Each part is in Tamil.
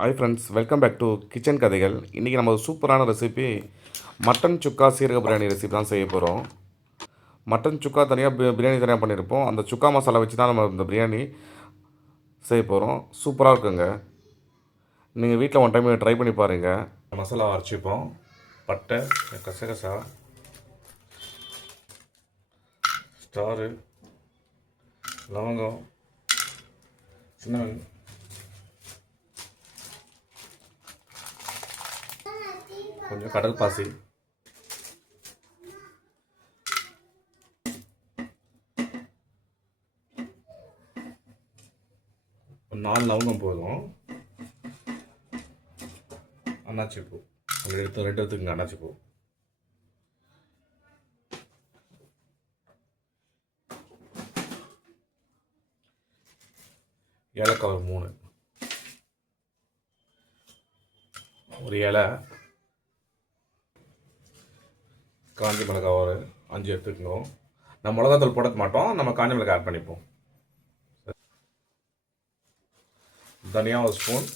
Hi friends, welcome back to kitchen கதைகள். இன்றைக்கி நம்ம ஒரு சூப்பரான ரெசிபி மட்டன் சுக்கா சீரக பிரியாணி ரெசிபி தான் செய்ய போகிறோம். மட்டன் சுக்கா தனியாக பிரியாணி தனியாக பண்ணியிருப்போம். அந்த சுக்கா மசாலா வச்சு தான் நம்ம இந்த பிரியாணி செய்ய போகிறோம். சூப்பராக இருக்குங்க. நீங்கள் வீட்டில் ஒன் டைம் ட்ரை பண்ணி பாருங்கள். மசாலா அரைச்சிப்போம். பட்டை, கசகசா, ஸ்டாரு, லவங்கம், சின்ன கொஞ்சம் கடல் பாசி, ஒரு 4 லவங்கம் போதும். அன்னாச்சி பூ ரெண்டு எடுத்துக்கங்க. அன்னாச்சி பூ, ஏலக்காய் ஒரு 3, ஒரு இலை, காஞ்சி மிளகாய் ஒரு 5 எடுத்துக்கணும். நம்ம மிளகாத்தூள் போட மாட்டோம், நம்ம காஞ்சி மிளகாய் ஆட் பண்ணிப்போம். தனியா ஒரு ஸ்பூன்,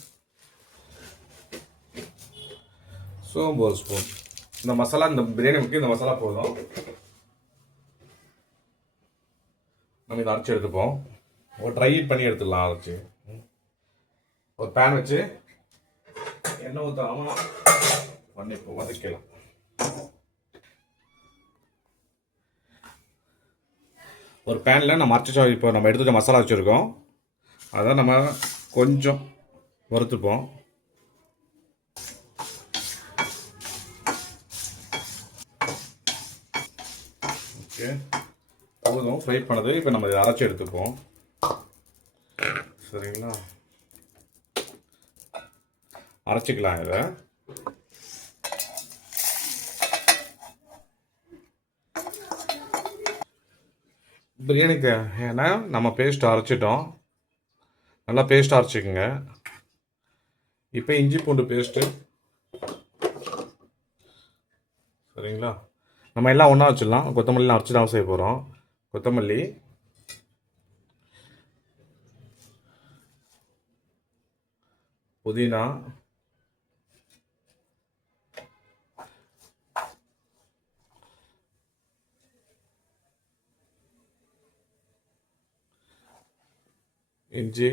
சோம்பு ஒரு ஸ்பூன். இந்த மசாலா, இந்த பிரியாணி முக்கியம் இந்த மசாலா போதும். நம்ம இதை அரைச்சி எடுத்துப்போம். ஒரு ட்ரை பண்ணி எடுத்துடலாம். அரைச்சி ஒரு பேன் வச்சு எண்ணெய் ஊற்றாம பண்ணிப்போம், வதக்கலாம். ஒரு பேனில் நம்ம அரைச்சி இப்போ நம்ம எடுத்துகிட்ட மசாலா வச்சுருக்கோம். அதை நம்ம கொஞ்சம் வறுத்துப்போம். ஓகே, போதும் ஃப்ரை பண்ணது. இப்போ நம்ம இதை அரைச்சி எடுத்துப்போம். சரிங்களா, அரைச்சிக்கலாம். இதை பிரியாணிக்கு ஏன்னா நம்ம பேஸ்ட் அரைச்சிட்டோம். நல்லா பேஸ்ட் அரைச்சிக்கோங்க. இப்போ இஞ்சி பூண்டு பேஸ்ட்டு. சரிங்களா, நம்ம எல்லாம் ஒன்றா வச்சிடலாம். கொத்தமல்லிலாம் அரைச்சி தான் செய்ய போகிறோம். கொத்தமல்லி, புதினா, இஞ்சி.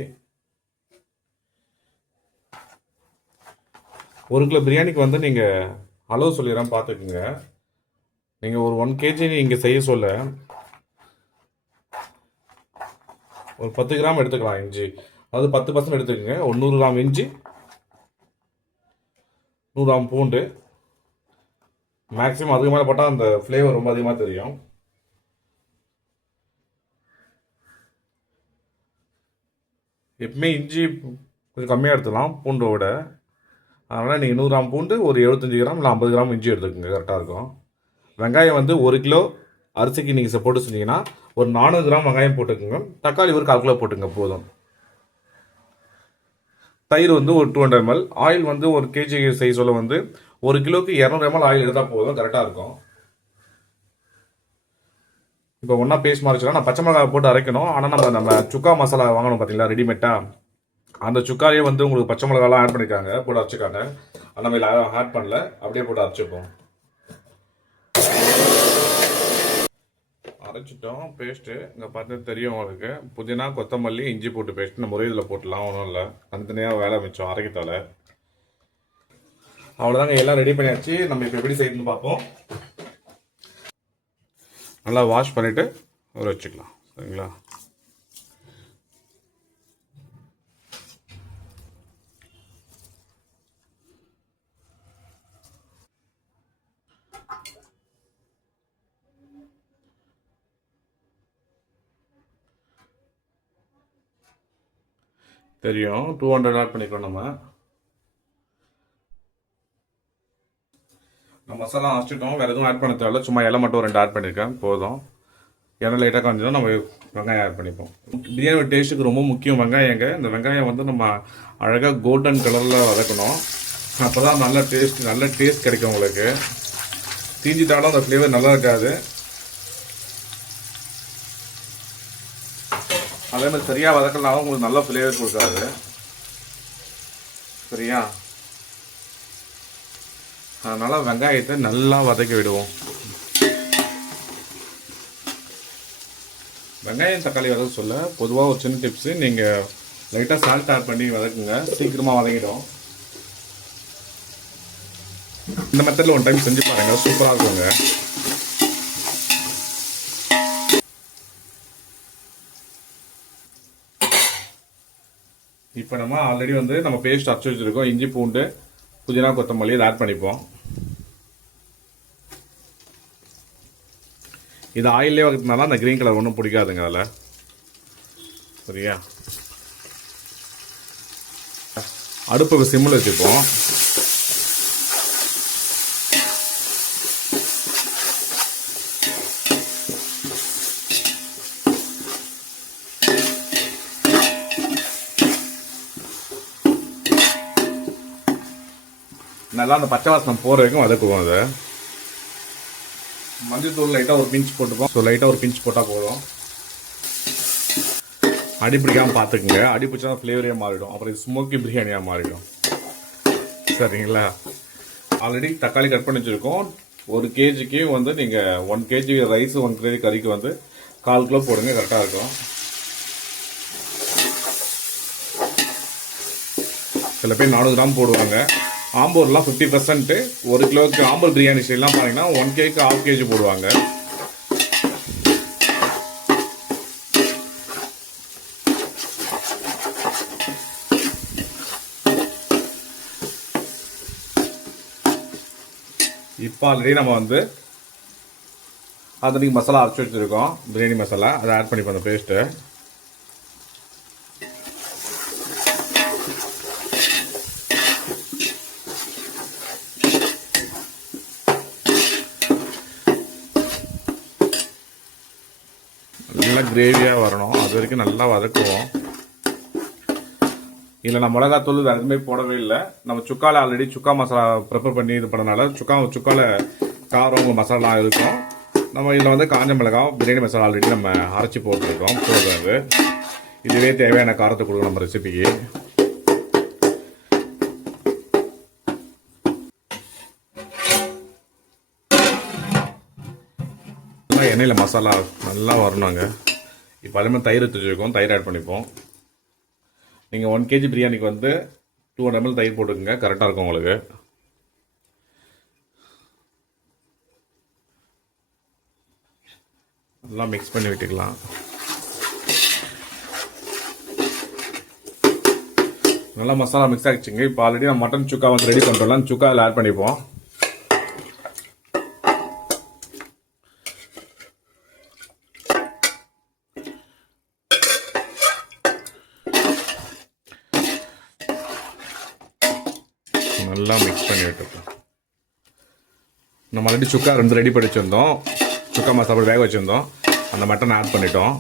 1 கிலோ பிரியாணிக்கு வந்து நீங்கள் அளவு சொல்லிடுறேன், பார்த்துக்குங்க. நீங்கள் ஒரு 1 kg நீங்கள் செய்ய சொல்ல ஒரு 10 கிராம் எடுத்துக்கலாம் இஞ்சி. அது 10% எடுத்துக்கோங்க. ஒரு 100 கிராம் இஞ்சி, 100 கிராம் பூண்டு. மேக்ஸிமம் அதுக்கு மேலே போட்டால் அந்த ஃப்ளேவர் ரொம்ப அதிகமாக தெரியும். எப்பவுமே இஞ்சி கொஞ்சம் கம்மியாக எடுத்துக்கலாம் பூண்டோட. அதனால் நீங்கள் 100 கிராம் பூண்டு, ஒரு 75 கிராம் இல்லை 50 கிராம் இஞ்சி எடுத்துக்கோங்க, கரெக்டாக இருக்கும். வெங்காயம் வந்து 1 கிலோ அரிசிக்கு நீங்கள் போட்டு செஞ்சீங்கன்னா ஒரு 400 கிராம் வெங்காயம் போட்டுக்கோங்க. தக்காளி ஒரு 1/4 கிலோ போட்டுங்க, போதும். தயிர் வந்து ஒரு 200 ml. ஆயில் வந்து 1 kg செய்ய சொல்ல வந்து 1 கிலோக்கு 200 ml ஆயில் எடுத்தால் போதும், கரெக்டாக இருக்கும். இப்போ ஒன்றா பேஸ்ட் மாதிரி வச்சுக்கலாம். நான் பச்சை மிளகாய் போட்டு அரைக்கணும். ஆனால் நம்ம சுக்கா மசாலா வாங்கணும் பார்த்தீங்களா, ரெடிமேட்டாக. அந்த சுக்காரியே வந்து உங்களுக்கு பச்சை மிளகாலாம் ஆட் பண்ணியிருக்காங்க, போட்டு அரைச்சிக்காங்க. அந்த மாதிரி ஆட் பண்ணல, அப்படியே போட்டு அரைச்சிப்போம். அரைச்சிட்டோம் பேஸ்ட்டு. இங்கே பார்த்து தெரியும் உங்களுக்கு. புதினா, கொத்தமல்லி, இஞ்சி போட்டு பேஸ்ட்டு நம்ம ஒரே இதில் போட்டுடலாம், ஒன்றும் இல்லை. தனித்தனியாக வேலை மிச்சம் அரைக்கத்தால. அவ்வளோதாங்க, எல்லாம் ரெடி பண்ணியாச்சு. நம்ம இப்போ எப்படி செய்யணும்னு பார்ப்போம். நல்லா வாஷ் பண்ணிவிட்டு ஊற வச்சுக்கலாம். சரிங்களா, தெரியும். 200 ஆட் பண்ணிக்கலாம். நம்ம மசாலா அரைச்சிட்டோம். வேறு எதுவும் ஆட் பண்ண தேவையில்ல. சும்மா இலை மட்டும் 2 ஆட் பண்ணியிருக்கேன், போதும். எண்ணெய் லைட்டாக காய்ஞ்சதும் நம்ம வெங்காயம் ஆட் பண்ணிப்போம். பிரியாணி டேஸ்ட்டுக்கு ரொம்ப முக்கியம் வெங்காயங்க. இந்த வெங்காயம் வந்து நம்ம அழகாக கோல்டன் கலரில் வதக்கணும். அப்போ தான் நல்ல டேஸ்ட் கிடைக்கும் உங்களுக்கு. தீஞ்சிட்டாலும் அந்த ஃப்ளேவர் நல்லா இருக்காது. அதே மாதிரி சரியாக வதக்கலனாலும் உங்களுக்கு நல்ல ஃப்ளேவர் கொடுக்காது. சரியா? அதனால் வெங்காயத்தை நல்லா வதக்கி விடுவோம். வெங்காயம் தக்காளி வதக்க சொல்ல பொதுவாக ஒரு சின்ன டிப்ஸு, நீங்கள் லைட்டாக சால்ட் ஆட் பண்ணி வதக்குங்க, சீக்கிரமாக வதங்கிடும். இந்த மெத்தடில் ஒன் டைம் செஞ்சு பாருங்கள், சூப்பராக இருக்குங்க. இப்போ நம்ம ஆல்ரெடி வந்து நம்ம பேஸ்ட் அரைச்சி வச்சுருக்கோம். இஞ்சி பூண்டு புதினா கொத்தமல்லி இதை ஆட் பண்ணிப்போம். இது ஆயிலே வளர்த்தனால அந்த க்ரீன் கலர் ஒன்றும் பிடிக்காதுங்க அதில். சரியா? அடுப்புக்கு சிம்மில் வச்சுப்போம். நல்லா அந்த பச்சை வாசனம் போகிற வரைக்கும் வதக்குவோம். அதை மஞ்சள் தூள் லைட்டாக ஒரு பிஞ்ச் போட்டுப்போம். ஸோ லைட்டாக ஒரு பிஞ்ச் போட்டால் போதும். அடி பிடிக்காமல் பார்த்துக்குங்க. அடி பிடிச்சா ஃப்ளேவரே மாறிடும், அப்புறம் இது ஸ்மோக்கி பிரியாணியாக மாறிடும். சரிங்களா? ஆல்ரெடி தக்காளி கட் பண்ணி வச்சுருக்கோம். 1 kgக்கு வந்து நீங்கள் 1 kg ரைஸ் 1 kg கறிக்கு வந்து 1/4 கிலோ போடுங்க, கரெக்டாக இருக்கும். சில பேர் 400 கிராம் போடுவாங்க. ஆம்பூர்லாம் 50%. 1 கிலோவுக்கு ஆம்பூர் பிரியாணி ஸ்டைல்லாம் பார்த்தீங்கன்னா 1 kgக்கு 1/2 kg போடுவாங்க. இப்போ ஆல்ரெடி நம்ம வந்து அதுக்கு மசாலா அரைச்சி வச்சுருக்கோம், பிரியாணி மசாலா. அதை ஆட் பண்ணிப்போம் அந்த பேஸ்ட்டு. நல்லா கிரேவியாக வரணும், அது வரைக்கும் நல்லா வதக்குவோம். இதில் நான் மிளகாத்தூள் வேறு எதுவுமே போடவே இல்லை. நம்ம சுக்காவில் ஆல்ரெடி சுக்கா மசாலா ப்ரிப்பேர் பண்ணி இது பண்ணனால சுக்காவில் காரம் மசாலா இருக்கும். நம்ம இதில் வந்து காஞ்ச மிளகாய் பிரியாணி மசாலா ஆல்ரெடி நம்ம அரைச்சி போட்டுருக்கோம். போடுறது இதுவே தேவையான காரத்தை கொடுக்கும் நம்ம ரெசிபிக்கு. எண்ணெயில் மசாலா நல்லா வரணுங்க. இப்போ அதே மாதிரி தயிர் வச்சுருக்கோம், தயிர் ஆட் பண்ணிப்போம். நீங்கள் 1 kg பிரியாணிக்கு வந்து 200 ml தயிர் போட்டுக்கோங்க, கரெக்டாக இருக்கும் உங்களுக்கு. நல்லா மிக்ஸ் பண்ணி விட்டுக்கலாம். நல்லா மசாலா மிக்ஸ் ஆகிடுச்சுங்க. இப்போ ஆல்ரெடி நம்ம மட்டன் சுக்கா வந்து ரெடி பண்ணுறோம்ல, சுக்கா அதில் ஆட் பண்ணிப்போம். நல்லா மிக்ஸ் பண்ணி விட்டுருக்கோம். நம்ம ஆல்ரெடி சுக்கா 2 ரெடி பண்ணி வச்சுருந்தோம், சுக்கா மசாலா வேக வச்சுருந்தோம். அந்த மட்டன் ஆட் பண்ணிட்டோம்.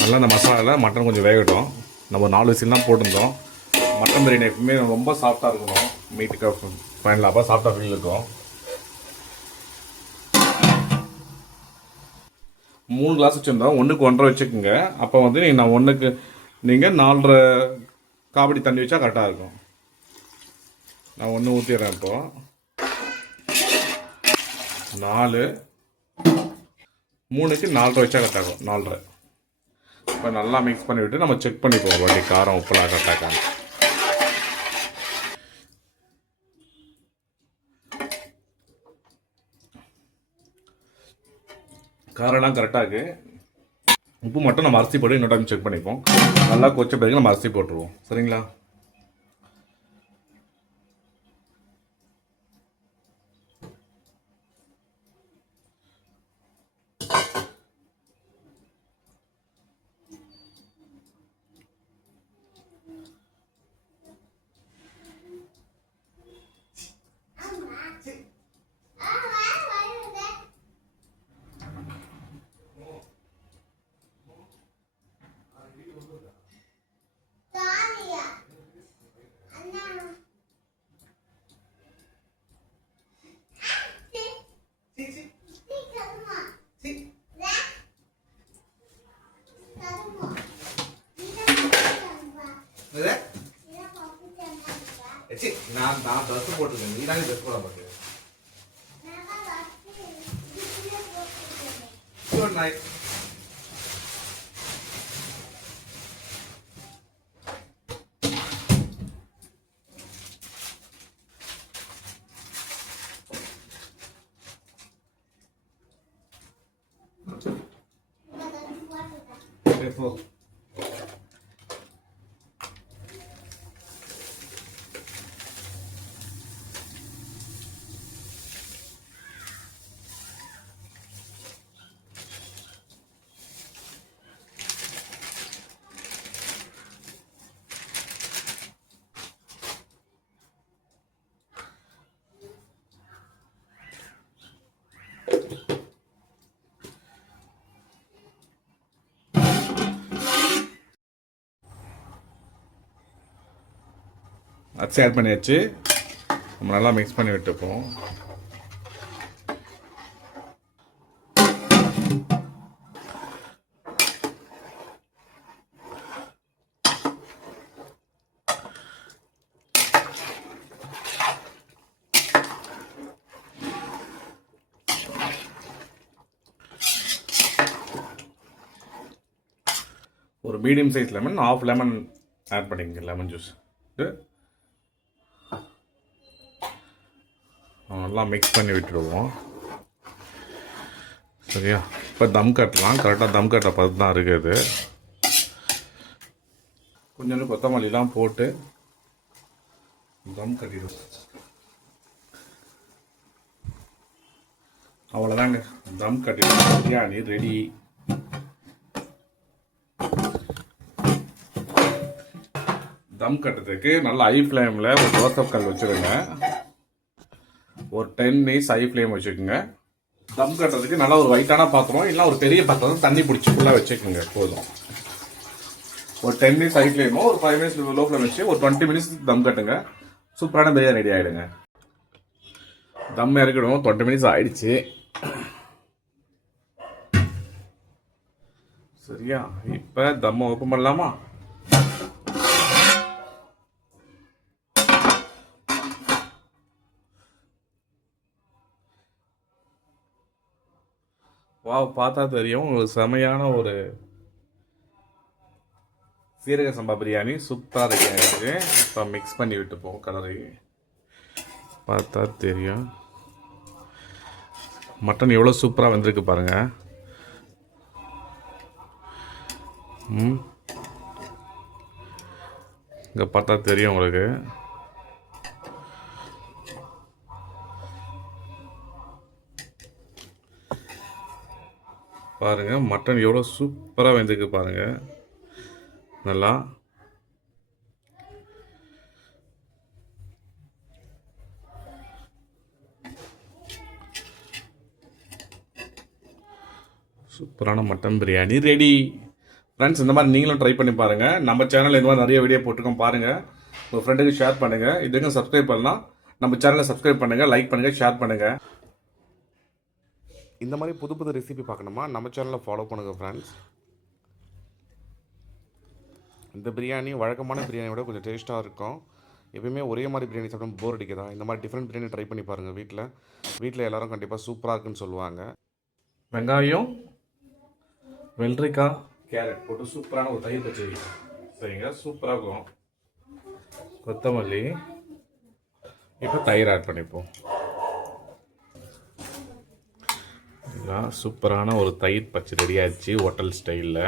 நல்லா அந்த மசாலாவில் மட்டன் கொஞ்சம் வேகட்டும். நம்ம 4 விசில் தான் போட்டிருந்தோம். மட்டன் பிரியாணி எப்பவுமே ரொம்ப சாஃப்டாக இருக்கணும், மீட்டுக்கு ஃபைனலாக அப்போ சாஃப்டாக ஃபீல் இருக்கும். 3 கிளாஸ் வச்சுருந்தோம், 1க்கு 1.5 வச்சுக்கோங்க. அப்போ வந்து நான் 1க்கு நீங்கள் 4.5 காபடி தண்ணி வச்சா கரெக்டாக இருக்கும். நான் 1 ஊற்றிடுறேன். இப்போது 4, 3க்கு 4.5 வச்சா கரெக்டாக இருக்கும். 4.5. இப்போ நல்லா மிக்ஸ் பண்ணிவிட்டு நம்ம செக் பண்ணிப்போம் வண்டி காரம் உப்புலாம் கரெக்டாக. காரம்லாம் கரெக்டாக இருக்குது. உப்பு மட்டும் நம்ம அரிசி போட்டு இன்னொரு டைம் செக் பண்ணிப்போம். நல்லா கொச்ச பிறகு நம்ம அரிசி போட்டுருவோம். சரிங்களா? நான் ட்ரெஸ் போட்டிருக்கேன், நீ தானே ட்ரெஸ் போட பார்த்து. Good night. போ. அரிசி ஆட் பண்ணியாச்சு. நம்ம நல்லா மிக்ஸ் பண்ணி விட்டுப்போம். ஒரு medium size lemon, half lemon add பண்ணிக்கங்க, லெமன் ஜூஸ். நல்லா மிக்ஸ் பண்ணி விட்டுடுவோம். சரியா? இப்போ தம் கட்டலாம். கரெக்டாக தம் கட்ட பார்த்து தான் இருக்குது. கொஞ்சம் கொத்தமல்லிலாம் போட்டு தம் கட்டிடுவோம். அவ்வளோதாங்க, தம் கட்டிடுவோம். பிரியாணி ரெடி. தம் கட்டுறதுக்கு நல்லா ஹை ஃப்ளேமில் ஒரு தோசை கல் வச்சுருங்க. ஒரு 10 மினிட்ஸ் ஹை ஃப்ளேம் வச்சுக்கோங்க. தம் கட்டுறதுக்கு நல்லா ஒரு ஒயிட்டான பாத்திரம் இல்லை ஒரு பெரிய பாத்திரம் தண்ணி பிடிச்சி ஃபுல்லாக வச்சுக்கோங்க. போதும். ஒரு 10 மினிட்ஸ் ஹை ஃப்ளேமோ ஒரு 5 மினிட்ஸ் லோ ஃப்ளேம் வச்சு ஒரு 20 மினிட்ஸ் தம் கட்டுங்க. சூப்பரான பிரியாணி ரெடி ஆகிடுங்க. தம் இறக்கிடுவோம். 20 மினிட்ஸ் ஆயிடுச்சு. சரியா? இப்போ தம்மை ஓப்பன் பண்ணலாமா? வா, பார்த்தா தெரியும் உங்களுக்கு செமையான ஒரு சீரக சம்பா பிரியாணி சூப்பராக ரெடி ஆகிடுச்சு. இப்போ மிக்ஸ் பண்ணி விட்டுப்போம். கலரை பார்த்தா தெரியும். மட்டன் எவ்வளோ சூப்பராக வந்திருக்கு பாருங்கள். இங்கே பார்த்தா தெரியும் உங்களுக்கு. பாருங்கள் மட்டன் எவ்வளோ சூப்பராக வெந்திருக்கு பாருங்கள். நல்லா சூப்பரான மட்டன் பிரியாணி ரெடி. ஃப்ரெண்ட்ஸ், இந்த மாதிரி நீங்களும் ட்ரை பண்ணி பாருங்கள். நம்ம சேனலில் இந்த மாதிரி நிறைய வீடியோ போட்டுக்கோம் பாருங்கள். உங்கள் ஃப்ரெண்டுக்கு ஷேர் பண்ணுங்கள். இதுக்கும் சப்ஸ்கிரைப் பண்ணலாம். நம்ம சேனலை சப்ஸ்கிரைப் பண்ணுங்கள், லைக் பண்ணுங்கள், ஷேர் பண்ணுங்கள். இந்த மாதிரி புது புது ரெசிபி பார்க்கணுமா நம்ம சேனலை ஃபாலோ பண்ணுங்கள் ஃப்ரெண்ட்ஸ். இந்த பிரியாணி வழக்கமான பிரியாணியோட கொஞ்சம் டேஸ்ட்டாக இருக்கும். எப்பயுமே ஒரே மாதிரி பிரியாணி சாப்பிட்டா போர் அடிக்குதா? இந்த மாதிரி டிஃப்ரெண்ட் பிரியாணி ட்ரை பண்ணி பாருங்கள். வீட்டில் எல்லோரும் கண்டிப்பாக சூப்பராக இருக்குன்னு சொல்லுவாங்க. வெங்காயம், வெள்ளரிக்காய், கேரட் போட்டு சூப்பரான ஒரு தயிர் பச்சடி சரிங்க. சூப்பராக இருக்கும். கொத்தமல்லி. இப்போ தயிர் ஆட் பண்ணிப்போம். சூப்பரான ஒரு தயிர் பச்சடி ரெடி ஆயிடுச்சு ஹோட்டல் ஸ்டைலில்.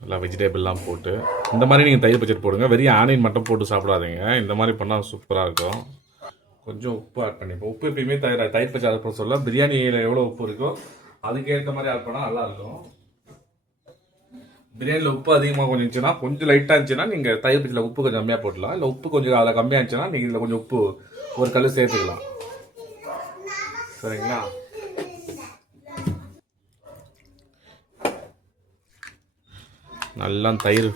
நல்லா வெஜிடபிள்லாம் போட்டு இந்த மாதிரி நீங்கள் தயிர் பச்சடி போடுங்க. வெறும் ஆனியன் மட்டும் போட்டு சாப்பிடாதீங்க. இந்த மாதிரி பண்ணால் சூப்பராக இருக்கும். கொஞ்சம் உப்பு ஆட் பண்ணிப்போம். உப்பு எப்பயுமே தயிர் பச்சடி ஆட் பண்ண சொல்ல பிரியாணியில் எவ்வளோ உப்பு இருக்கோ அதுக்கேற்ற மாதிரி ஆட் பண்ணால் நல்லாயிருக்கும். பிரியாணியில் உப்பு அதிகமாக கொஞ்சம் இருந்துச்சுன்னா, கொஞ்சம் லைட்டாக இருந்துச்சுன்னா நீங்கள் தயிர் பச்சடியில் உப்பு கொஞ்சம் கம்மியாக போட்டுக்கலாம். இல்லை உப்பு கொஞ்சம் அதில் கம்மியாக இருந்துச்சுன்னா நீங்கள் இதில் கொஞ்சம் உப்பு ஒரு கல் சேர்த்துக்கலாம். சரிங்களா? நல்லா தயிர்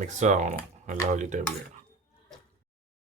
மிக்ஸ் ஆகணும் எல்லா வெஜிடபிளையும்.